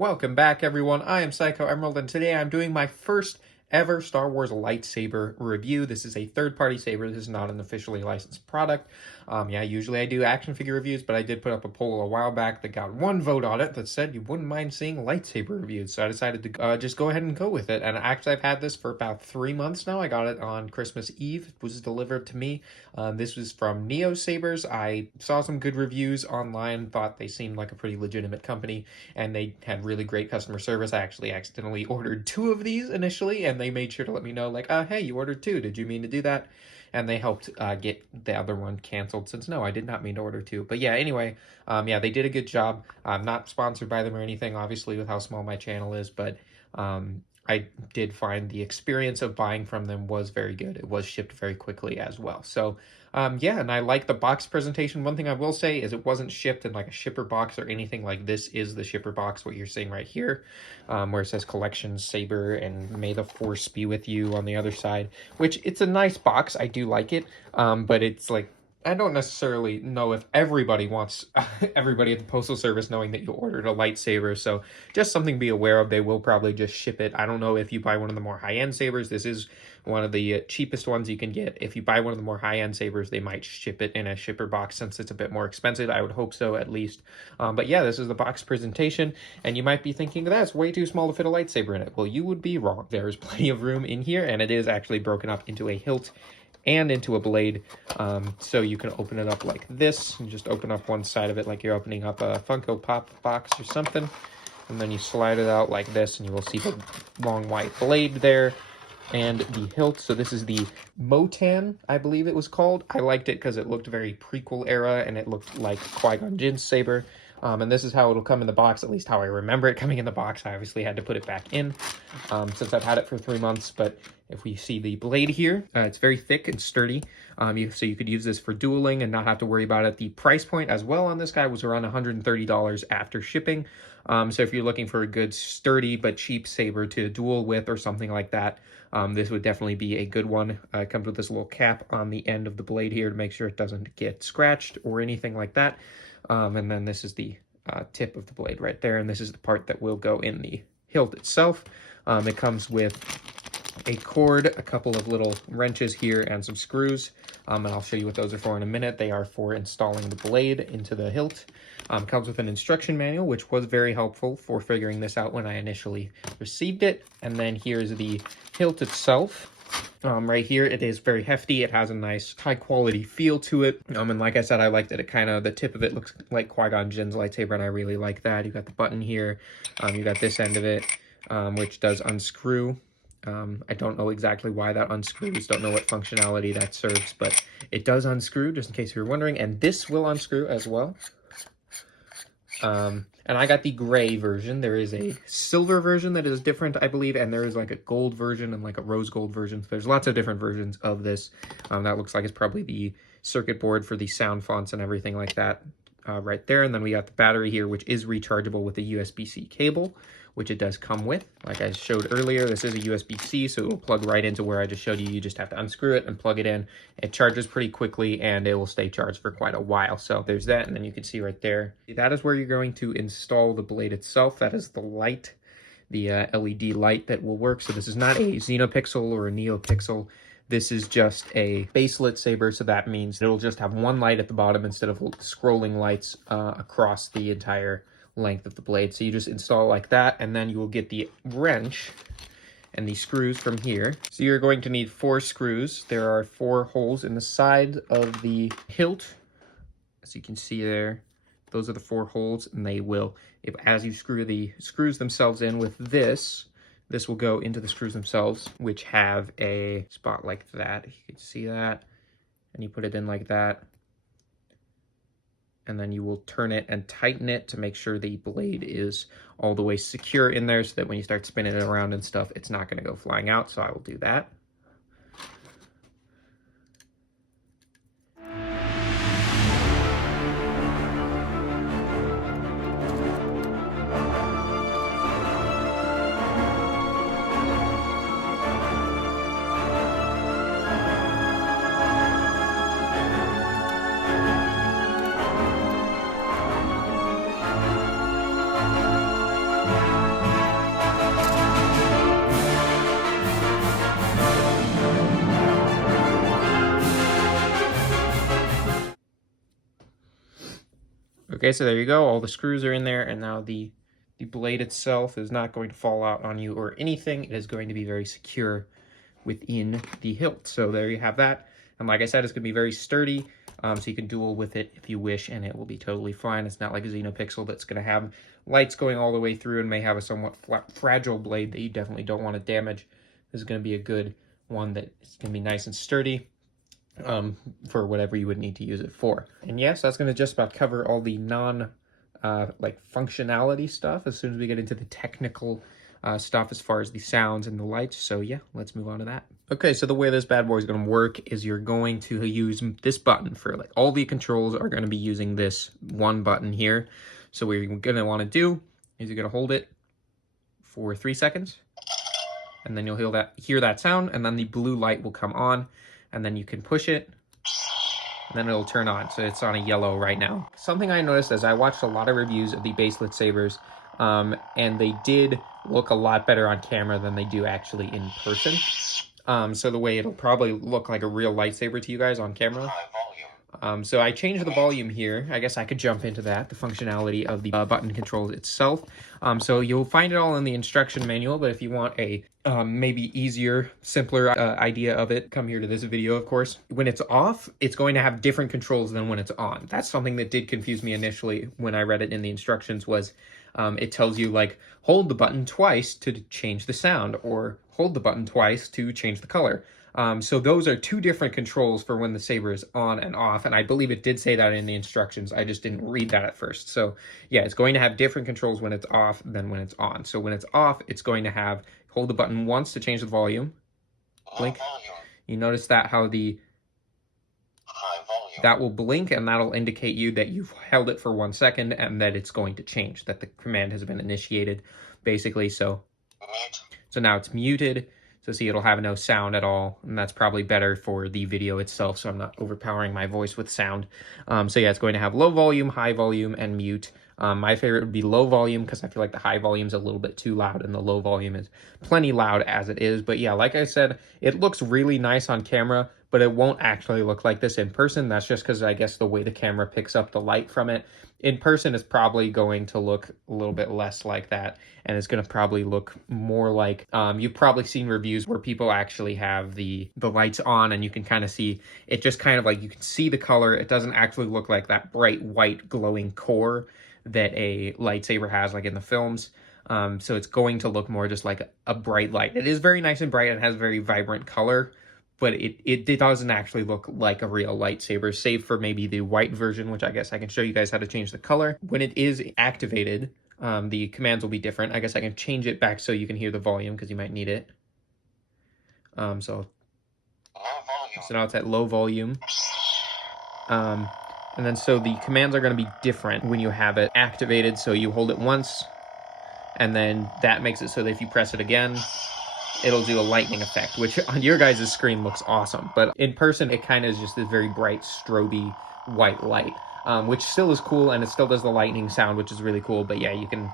Welcome back, everyone. I am Psycho Emerald, and today I'm doing my first ever Star Wars lightsaber review. This is a third-party saber. This is not an officially licensed product. Yeah, usually I do action figure reviews, but I did put up a poll a while back that got one vote on it that said you wouldn't mind seeing lightsaber reviews. So I decided to just go ahead and go with it. And actually, I've had this for about 3 months now. I got it on Christmas Eve. It was delivered to me. This was from NeoSabers. I saw some good reviews online, thought they seemed like a pretty legitimate company, and they had really great customer service. I actually accidentally ordered 2 of these initially, and they made sure to let me know, like, hey, you ordered 2. Did you mean to do that? And they helped get the other one canceled, since no, I did not mean to order 2. But yeah, anyway, yeah, they did a good job. I'm not sponsored by them or anything, obviously, with how small my channel is, but I did find the experience of buying from them was very good. It was shipped very quickly as well. So yeah, and I like the box presentation. One thing I will say is it wasn't shipped in like a shipper box or anything. Like, this is the shipper box, what you're seeing right here, where it says Collection Saber and May the Force be with you on the other side, which it's a nice box. I do like it, but it's like, I don't necessarily know if everybody wants everybody at the Postal Service knowing that you ordered a lightsaber, so just something to be aware of. They will probably just ship it. I don't know if you buy one of the more high-end sabers. This is one of the cheapest ones you can get. If you buy one of the more high-end sabers, they might ship it in a shipper box since it's a bit more expensive. I would hope so, at least. But yeah, this is the box presentation, and you might be thinking, that's way too small to fit a lightsaber in it. Well, you would be wrong. There's plenty of room in here, and it is actually broken up into a hilt and into a blade, so you can open it up like this. You just open up one side of it like you're opening up a Funko Pop box or something, and then you slide it out like this, and you will see the long white blade there and the hilt. So this is the Motan, I believe it was called. I liked it because it looked very prequel era, and it looked like Qui-Gon Jinn's saber. And this is how it'll come in the box, at least how I remember it coming in the box. I obviously had to put it back in since I've had it for 3 months. But if we see the blade here, it's very thick and sturdy. So you could use this for dueling and not have to worry about it. The price point as well on this guy was around $130 after shipping. So if you're looking for a good, sturdy but cheap saber to duel with or something like that, this would definitely be a good one. It comes with this little cap on the end of the blade here to make sure it doesn't get scratched or anything like that. And then this is the tip of the blade right there, and this is the part that will go in the hilt itself. It comes with a cord, a couple of little wrenches here, and some screws, and I'll show you what those are for in a minute. They are for installing the blade into the hilt. Comes with an instruction manual, which was very helpful for figuring this out when I initially received it. And then here's the hilt itself. Right here, it is very hefty. It has a nice high quality feel to it. And like I said, I liked that it kind of, the tip of it looks like Qui-Gon Jinn's lightsaber, and I really like that. You got the button here. You got this end of it, which does unscrew. I don't know exactly why that unscrews, don't know what functionality that serves, but it does unscrew, just in case you were wondering. And this will unscrew as well. And I got the gray version. There is a silver version that is different, I believe, and there is like a gold version and like a rose gold version. So there's lots of different versions of this. That looks like it's probably the circuit board for the sound fonts and everything like that right there. And then we got the battery here, which is rechargeable with a USB-C cable, which it does come with. Like I showed earlier, this is a USB-C, so it will plug right into where I just showed you. You just have to unscrew it and plug it in. It charges pretty quickly, and it will stay charged for quite a while. So there's that, and then you can see right there, that is where you're going to install the blade itself. That is the light, the LED light that will work. So this is not a Xenopixel or a NeoPixel. This is just a baselit saber, so that means it'll just have one light at the bottom instead of scrolling lights across the entire length of the blade. So you just install like that, and then you will get the wrench and the screws from here. So you're going to need 4 screws. There are 4 holes in the side of the hilt, as you can see there. Those are the 4 holes, and they will, as you screw the screws themselves in with this will go into the screws themselves, which have a spot like that. You can see that, and you put it in like that. And then you will turn it and tighten it to make sure the blade is all the way secure in there, so that when you start spinning it around and stuff, it's not going to go flying out. So I will do that. Okay, so there you go. All the screws are in there, and now the blade itself is not going to fall out on you or anything. It is going to be very secure within the hilt. So there you have that. And like I said, it's going to be very sturdy, so you can duel with it if you wish, and it will be totally fine. It's not like a Xenopixel that's going to have lights going all the way through and may have a somewhat fragile blade that you definitely don't want to damage. This is going to be a good one that is going to be nice and sturdy for whatever you would need to use it for. And yes, that's going to just about cover all the like functionality stuff as soon as we get into the technical stuff as far as the sounds and the lights. So yeah, let's move on to that. Okay, so the way this bad boy is going to work is you're going to use this button for like all the controls are going to be using this one button here. So what you're going to want to do is you're going to hold it for 3 seconds, and then you'll hear that sound, and then the blue light will come on, and then you can push it, and then it'll turn on. So it's on a yellow right now. Something I noticed as I watched a lot of reviews of the Baselit sabers, and they did look a lot better on camera than they do actually in person. So the way it'll probably look like a real lightsaber to you guys on camera. So I changed the volume here. I guess I could jump into that, the functionality of the button controls itself. So you'll find it all in the instruction manual, but if you want a maybe easier, simpler idea of it, come here to this video, of course. When it's off, it's going to have different controls than when it's on. That's something that did confuse me initially when I read it in the instructions was it tells you like, hold the button twice to change the sound, or hold the button twice to change the color. So those are two different controls for when the saber is on and off, and I believe it did say that in the instructions. I just didn't read that at first. So yeah, it's going to have different controls when it's off than when it's on. So when it's off, it's going to have hold the button once to change the volume. Blink. You notice that how that will blink, and that'll indicate you that you've held it for 1 second and that it's going to change, that the command has been initiated, basically. So now it's muted. So see, it'll have no sound at all, and that's probably better for the video itself, so I'm not overpowering my voice with sound. So yeah, it's going to have low volume, high volume, and mute. My favorite would be low volume, because I feel like the high volume is a little bit too loud, and the low volume is plenty loud as it is. But yeah, like I said, it looks really nice on camera, but it won't actually look like this in person. That's just because I guess the way the camera picks up the light from it. In person, it's probably going to look a little bit less like that, and it's going to probably look more like, you've probably seen reviews where people actually have the lights on, and you can kind of see, it just kind of like, you can see the color. It doesn't actually look like that bright white glowing core that a lightsaber has like in the films. So it's going to look more just like a bright light. It is very nice and bright and has very vibrant color, but it doesn't actually look like a real lightsaber, save for maybe the white version, which I guess I can show you guys how to change the color. When it is activated, the commands will be different. I guess I can change it back so you can hear the volume, because you might need it. So now it's at low volume. And then so the commands are going to be different when you have it activated. So you hold it once, and then that makes it so that if you press it again, it'll do a lightning effect, which on your guys' screen looks awesome. But in person, it kind of is just this very bright, stroby white light, which still is cool, and it still does the lightning sound, which is really cool. But yeah, you can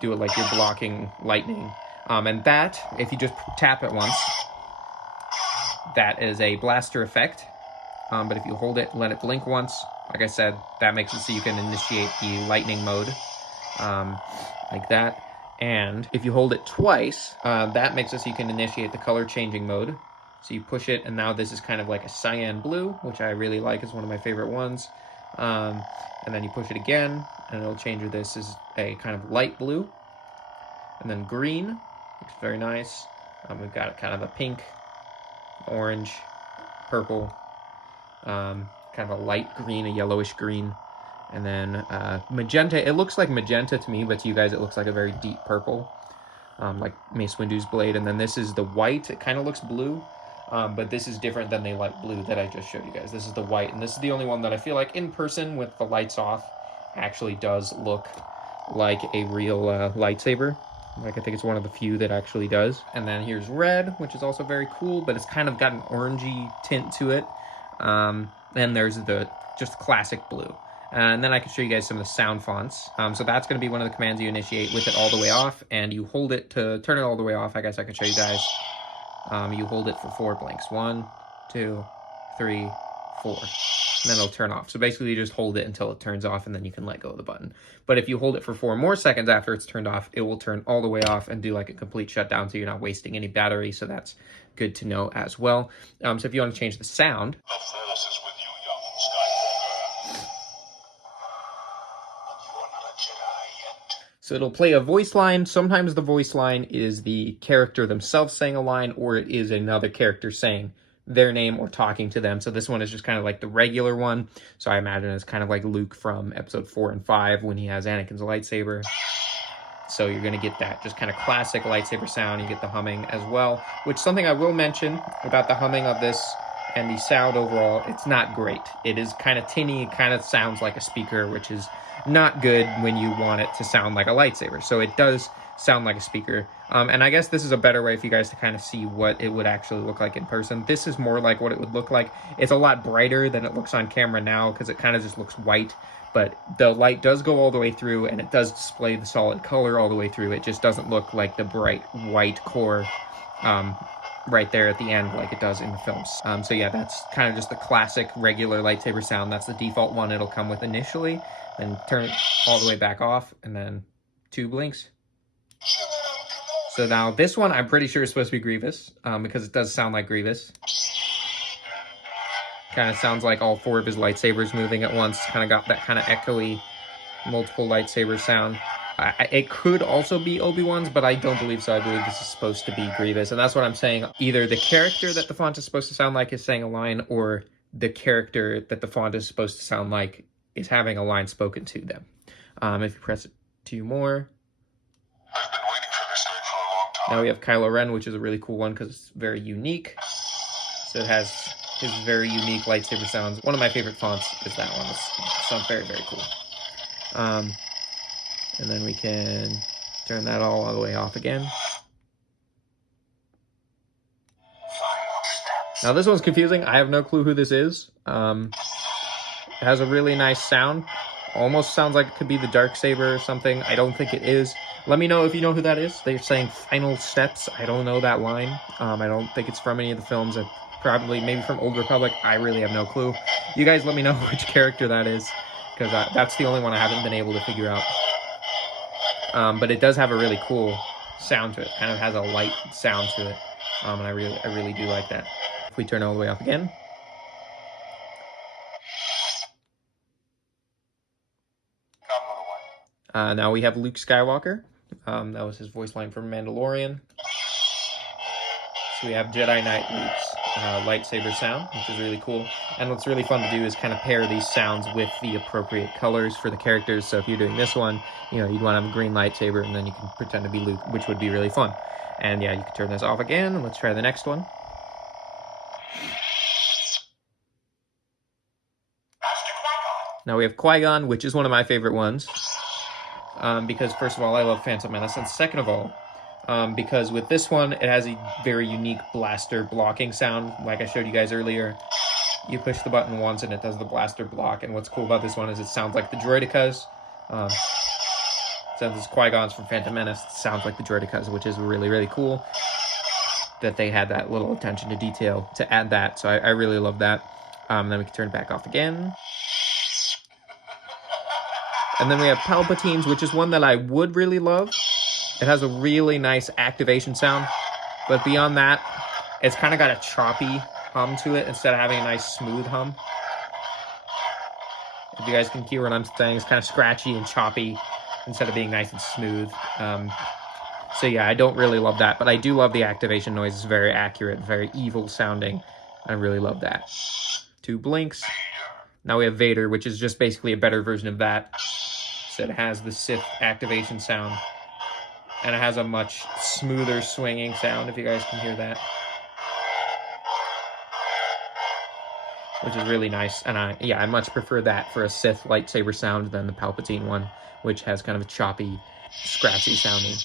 do it like you're blocking lightning. And that, if you just tap it once, that is a blaster effect. But if you hold it, let it blink once, like I said, that makes it so you can initiate the lightning mode, like that. And if you hold it twice, that makes it so you can initiate the color changing mode. So you push it, and now this is kind of like a cyan blue, which I really like. It's one of my favorite ones. And then you push it again, and it'll change this as a kind of light blue. And then green, which is very nice. We've got kind of a pink, orange, purple, kind of a light green, a yellowish green. And then magenta, it looks like magenta to me, but to you guys it looks like a very deep purple, like Mace Windu's blade. And then this is the white, it kind of looks blue, but this is different than the light blue that I just showed you guys. This is the white, and this is the only one that I feel like in person with the lights off actually does look like a real lightsaber. Like, I think it's one of the few that actually does. And then here's red, which is also very cool, but it's kind of got an orangey tint to it. Then there's the just classic blue. And then I can show you guys some of the sound fonts. So that's going to be one of the commands you initiate with it all the way off, and you hold it to turn it all the way off. I guess I can show you guys. You hold it for 4 blinks. 1, 2, 3, 4. And then it'll turn off. So basically you just hold it until it turns off, and then you can let go of the button. But if you hold it for 4 more seconds after it's turned off, it will turn all the way off and do like a complete shutdown, so you're not wasting any battery. So that's good to know as well. So if you want to change the sound, the Force is with you, young Skywalker. You are not a Jedi yet. so it'll play a voice line. Sometimes the voice line is the character themselves saying a line, or it is another character saying their name or talking to them. So this one is just kind of like the regular one. So I imagine it's kind of like Luke from episode 4 and 5 when he has Anakin's lightsaber. So you're going to get that just kind of classic lightsaber sound. You get the humming as well, which something I will mention about the humming of this and the sound overall, it's not great. It is kind of tinny. It kind of sounds like a speaker, which is not good when you want it to sound like a lightsaber. So it does sound like a speaker. And I guess this is a better way for you guys to kind of see what it would actually look like in person. This is more like what it would look like. It's a lot brighter than it looks on camera now because it kind of just looks white. But the light does go all the way through, and it does display the solid color all the way through. It just doesn't look like the bright white core right there at the end like it does in the films. So yeah, that's kind of just the classic regular lightsaber sound. That's the default one it'll come with initially. Then turn it all the way back off, and then 2 blinks. So now this one I'm pretty sure is supposed to be Grievous, because it does sound like Grievous. Kind of sounds like all 4 of his lightsabers moving at once. Kind of got that kind of echoey multiple lightsaber sound. It could also be Obi-Wan's, but I don't believe so. I believe this is supposed to be Grievous, and that's what I'm saying. Either the character that the font is supposed to sound like is saying a line, or the character that the font is supposed to sound like is having a line spoken to them. If you press it 2 more. I've been waiting for this day for a long time. Now we have Kylo Ren, which is a really cool one because it's very unique. So it has his very unique lightsaber sounds. One of my favorite fonts is that one. It sounds very, very cool. And then we can turn that all the way off again. Now this one's confusing. I have no clue who this is. It has a really nice sound. Almost sounds like it could be the Darksaber or something. I don't think it is. Let me know if you know who that is. They're saying Final Steps. I don't know that line. I don't think it's from any of the films. Probably maybe from Old Republic. I really have no clue. You guys let me know which character that is, because that's the only one I haven't been able to figure out. But it does have a really cool sound to it. Kind of has a light sound to it. And I really do like that. If we turn all the way off again. Now we have Luke Skywalker. That was his voice line from Mandalorian. So we have Jedi Knight Luke's lightsaber sound, which is really cool. And what's really fun to do is kind of pair these sounds with the appropriate colors for the characters. So if you're doing this one, you know, you'd want to have a green lightsaber, and then you can pretend to be Luke, which would be really fun. And yeah, you can turn this off again. Let's try the next one. Now we have Qui-Gon, which is one of my favorite ones. Because first of all, I love Phantom Menace, and second of all, because with this one, it has a very unique blaster blocking sound. Like I showed you guys earlier, you push the button once and it does the blaster block. And what's cool about this one is it sounds like the droidicas. Since it's Qui-Gon's from Phantom Menace, it sounds like the droidicas, which is really, really cool that they had that little attention to detail to add that. So I really love that. Then we can turn it back off again. And then we have Palpatine's, which is one that I would really love. It has a really nice activation sound. But beyond that, it's kind of got a choppy hum to it instead of having a nice smooth hum. If you guys can hear what I'm saying, it's kind of scratchy and choppy instead of being nice and smooth. So yeah, I don't really love that. But I do love the activation noise. It's very accurate, very evil sounding. I really love that. 2 blinks. Now we have Vader, which is just basically a better version of that. So it has the Sith activation sound. And it has a much smoother swinging sound, if you guys can hear that. Which is really nice. And I much prefer that for a Sith lightsaber sound than the Palpatine one, which has kind of a choppy, scratchy sounding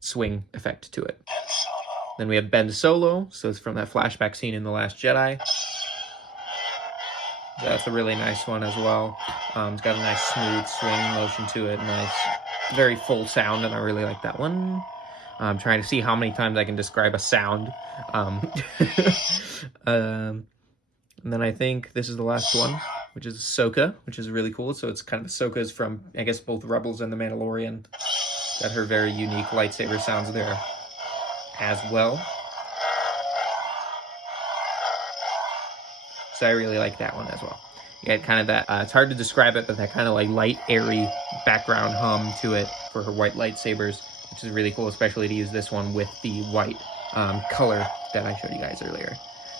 swing effect to it. Then we have Ben Solo. So it's from that flashback scene in The Last Jedi. That's a really nice one as well. It's got a nice smooth swing motion to it. Nice, very full sound, and I really like that one. I'm trying to see how many times I can describe a sound. And then I think this is the last one, which is Ahsoka, which is really cool. So it's kind of Ahsoka's from, I guess, both Rebels and The Mandalorian. Got her very unique lightsaber sounds there as well. So I really like that one as well. You get kind of that, it's hard to describe it, but that kind of like light, airy background hum to it for her white lightsabers, which is really cool, especially to use this one with the white color that I showed you guys earlier.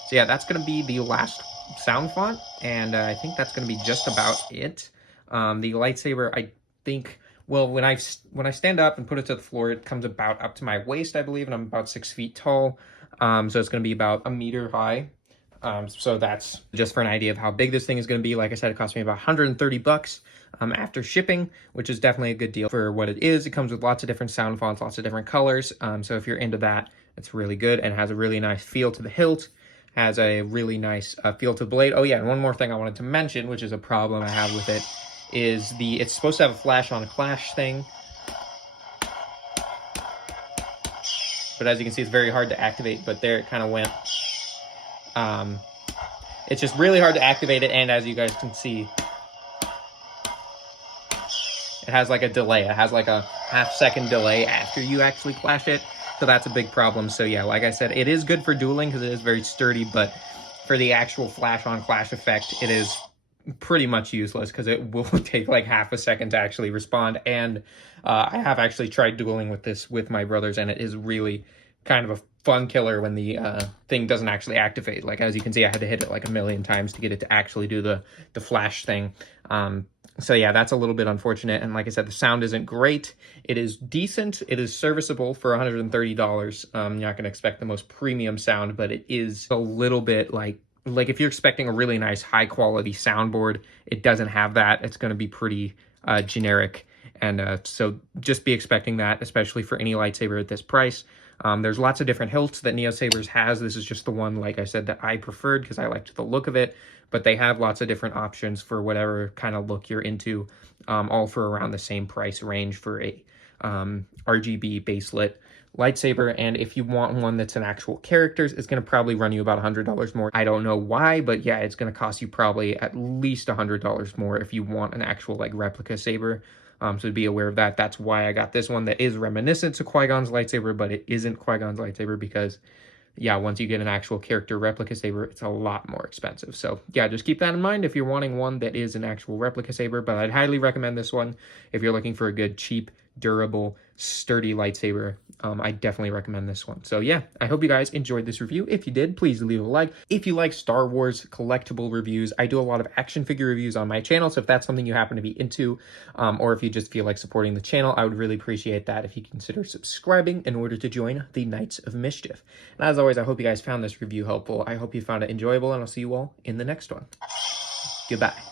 So yeah, that's going to be the last sound font, and I think that's going to be just about it. The lightsaber, I think, well, when I stand up and put it to the floor, it comes about up to my waist, I believe, and I'm about 6 feet tall. So it's going to be about 1 meter high. So that's just for an idea of how big this thing is going to be. Like I said, it cost me about 130 bucks after shipping, which is definitely a good deal for what it is. It comes with lots of different sound fonts, lots of different colors. So if you're into that, it's really good and has a really nice feel to the hilt. Has a really nice feel to the blade. Oh yeah, and one more thing I wanted to mention, which is a problem I have with it, is it's supposed to have a flash on clash thing. But as you can see, it's very hard to activate, but there it kind of went. It's just really hard to activate it, and as you guys can see, it has like a delay. It has like a half-second delay after you actually clash it, so that's a big problem. So yeah, like I said, it is good for dueling because it is very sturdy, but for the actual flash-on clash effect, it is pretty much useless because it will take like half a second to actually respond. And I have actually tried dueling with this with my brothers, and it is really kind of a fun killer when the thing doesn't actually activate. Like, as you can see, I had to hit it like 1,000,000 times to get it to actually do the flash thing. So yeah, that's a little bit unfortunate. And like I said, the sound isn't great. It is decent. It is serviceable for $130. You're not going to expect the most premium sound, but it is a little bit like if you're expecting a really nice high quality soundboard, it doesn't have that. It's going to be pretty generic. And so just be expecting that, especially for any lightsaber at this price. There's lots of different hilts that NeoSabers has. This is just the one, like I said, that I preferred because I liked the look of it. But they have lots of different options for whatever kind of look you're into, all for around the same price range for a RGB Baselit lightsaber. And if you want one that's an actual characters, it's going to probably run you about $100 more. I don't know why, but yeah, it's going to cost you probably at least $100 more if you want an actual like replica saber. So be aware of that. That's why I got this one that is reminiscent to Qui-Gon's lightsaber, but it isn't Qui-Gon's lightsaber because, yeah, once you get an actual character replica saber, it's a lot more expensive. So yeah, just keep that in mind if you're wanting one that is an actual replica saber, but I'd highly recommend this one if you're looking for a good, cheap, durable, sturdy lightsaber. I definitely recommend this one. So yeah, I hope you guys enjoyed this review. If you did, please leave a like. If you like Star Wars collectible reviews, I do a lot of action figure reviews on my channel. So if that's something you happen to be into, or if you just feel like supporting the channel, I would really appreciate that if you consider subscribing in order to join the Knights of Mischief. And as always, I hope you guys found this review helpful. I hope you found it enjoyable, and I'll see you all in the next one. Goodbye.